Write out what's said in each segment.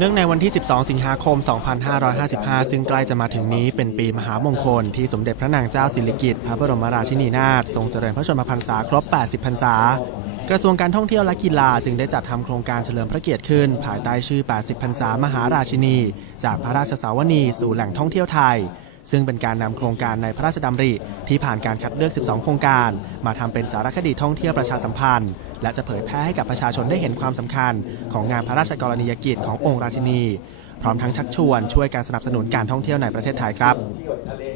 เนื่องในวันที่ 12 สิงหาคม 2555 ซึ่งใกล้จะมาถึงนี้เป็นปีมหามงคล ที่สมเด็จพระนางเจ้าสิริกิติ์พระบรมราชินีนาถทรงเจริญพระชนมพรรษาครบ 80 พรรษากระทรวงการท่องเที่ยวและกีฬาจึงได้จัดทำโครงการเฉลิมพระเกียรติขึ้น ภายใต้ชื่อ 80 พรรษามหาราชินี จากพระราชสาวนีสู่แหล่งท่องเที่ยวไทย ซึ่งเป็นการนำโครงการในพระราชดำริ ที่ผ่านการคัดเลือก 12 โครงการ มาทำเป็นสารคดีท่องเที่ยวประชาสัมพันธ์ และจะเผยแพร่ให้กับประชาชนได้เห็นความสำคัญของงานพระราชกรณียกิจขององค์ราชินี พร้อมทั้งชักชวนช่วยการสนับสนุนการท่องเที่ยวในประเทศไทยครับ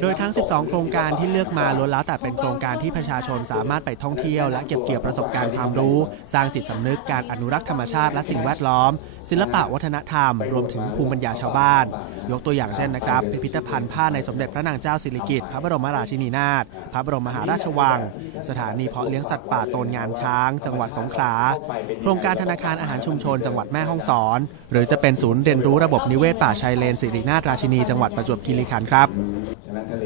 โดยทั้ง 12 โครงการที่เลือกมาล้วนแล้วแต่เป็นโครงการที่ประชาชนสามารถไปท่องเที่ยว และเก็บเกี่ยวประสบการณ์ความรู้ สร้างจิตสำนึกการอนุรักษ์ธรรมชาติและสิ่งแวดล้อม ศิลปะวัฒนธรรม รวมถึงภูมิปัญญาชาวบ้าน ยกตัวอย่างเช่นนะครับ พิพิธภัณฑ์ผ้าในสมเด็จพระนางเจ้าสิริกิติ์พระบรมราชินีนาถพระบรมมหาราชวัง สถานีเพาะเลี้ยงสัตว์ป่าโตนงานช้าง จังหวัดสงขลา โครงการธนาคารอาหารชุมชน จังหวัดแม่ฮ่องสอน หรือจะเป็นศูนย์เรียนรู้ระบบนิเวศป่าชายเลนสิรินาถราชินีจังหวัดประจวบคีรีขันธ์ครับ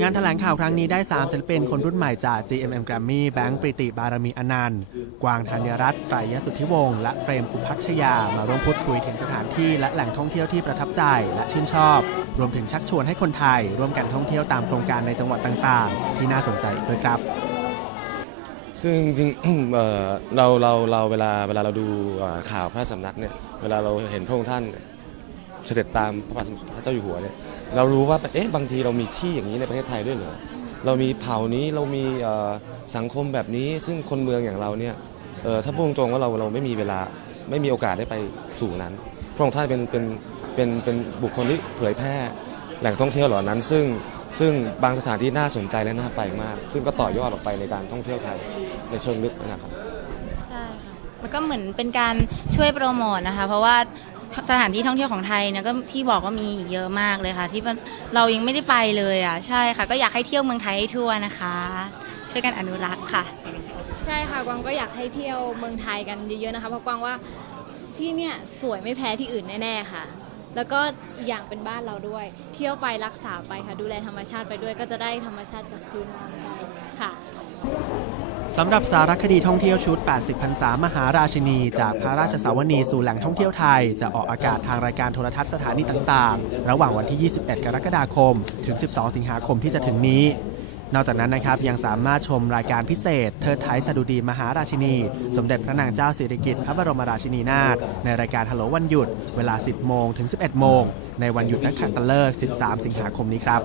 งานแถลงข่าวครั้งนี้ได้ 3ศิลปินคนรุ่นใหม่จาก GMM Grammy แบงค์ปริติบารมีอนันต์ กวางธัญรัตน์ไตรยสุทธิวงศ์และเฟรมภูพัชยา มาร่วมพูดคุยถึงสถานที่และแหล่งท่องเที่ยวที่ประทับใจและชื่นชอบ รวมถึงชักชวนให้คนไทย ร่วมกันท่องเที่ยวตามโครงการในจังหวัดต่างๆ ที่น่าสนใจอีกด้วยครับคือจริงๆเเราเราเราเวลาเวลาเราดูข่าวพระสำนักเนี่ยเวลาเราเห็นพระองค์ท่าน เสด็จตามพระบาทสมเด็จพระเจ้าอยู่หัวเนี่ยเรารู้ว่าเอ๊ะบางทีเรามีที่อย่างนี้ในประเทศไทยด้วยเหรอเรามีเผ่านี้เรามีสังคมแบบนี้ ซึ่งคนเมืองอย่างเราเนี่ยถ้าพูดตรงว่าเราเราไม่มีเวลาไม่มีโอกาสได้ไปสู่นั้น พระองค์ท่านเป็นเป็นเป็นเป็นบุคคลที่เผยแพร่แหล่งท่องเที่ยวเหล่านั้น ซึ่งซึ่งบางสถานที่น่าสนใจและน่าไปมาก ซึ่งก็ต่อยอดออกไปในการท่องเที่ยวไทยในเชิงลึกนะครับ ใช่ค่ะ มันก็เหมือนเป็นการช่วยโปรโมทนะคะ เพราะว่า สถานที่ท่องเที่ยวของไทยเนี่ยก็ที่บอกว่ามีอีกเยอะมากเลยค่ะ ที่เรายังไม่ได้ไปเลยอะใช่ค่ะ ก็อยากให้เที่ยวเมืองไทยให้ทั่วนะคะ ช่วยกันอนุรักษ์ค่ะ ใช่ค่ะกวางก็อยากให้เที่ยวเมืองไทยกันเยอะๆนะคะเพราะกวางว่าที่เนี่ยสวยไม่แพ้ที่อื่นแน่ๆค่ะ แล้วก็อย่างเป็นบ้านเราด้วย เที่ยวไปรักษาไปค่ะ ดูแลธรรมชาติไปด้วยก็จะได้ธรรมชาติกลับคืนมาค่ะ สำหรับสารคดีท่องเที่ยวชุด 80พรรษามหาราชินี จากพระราชสาวนีสู่แหล่งท่องเที่ยวไทย จะออกอากาศทางรายการโทรทัศน์สถานีต่างๆ ระหว่างวันที่ 21 กรกฎาคม ถึง 12 สิงหาคมที่จะถึงนี้ นอกจากนั้นนะครับยังสามารถชมรายการพิเศษ เทิดไทยสดุดีมหาราชินี สมเด็จพระนางเจ้าสิริกิติ์พระบรมราชินีนาถในรายการฮัลโหลวันหยุด เวลา 10 โมงถึง 11 โมง ในวันหยุดนักขัตฤกษ์ 13 สิงหาคมนี้ครับ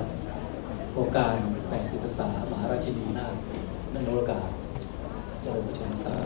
โครงการ80พรรษามหาราชินีนาถเนื่องในโอกาส เจริญ